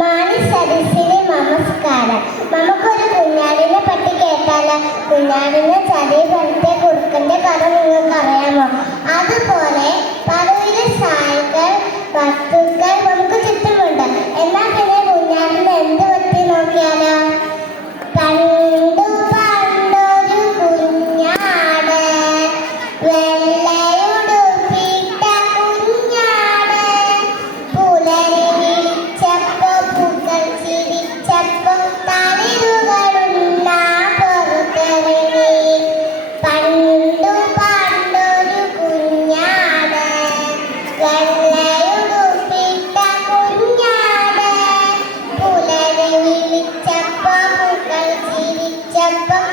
മാണി സരസിന് നമസ്കാരം. നമുക്കൊരു കുഞ്ഞാടിനെ പറ്റി കേട്ടാലോ? കുഞ്ഞാടിനെ ചതി പറഞ്ഞു el pan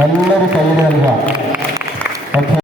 നല്ലൊരു കൈ നൽകാം.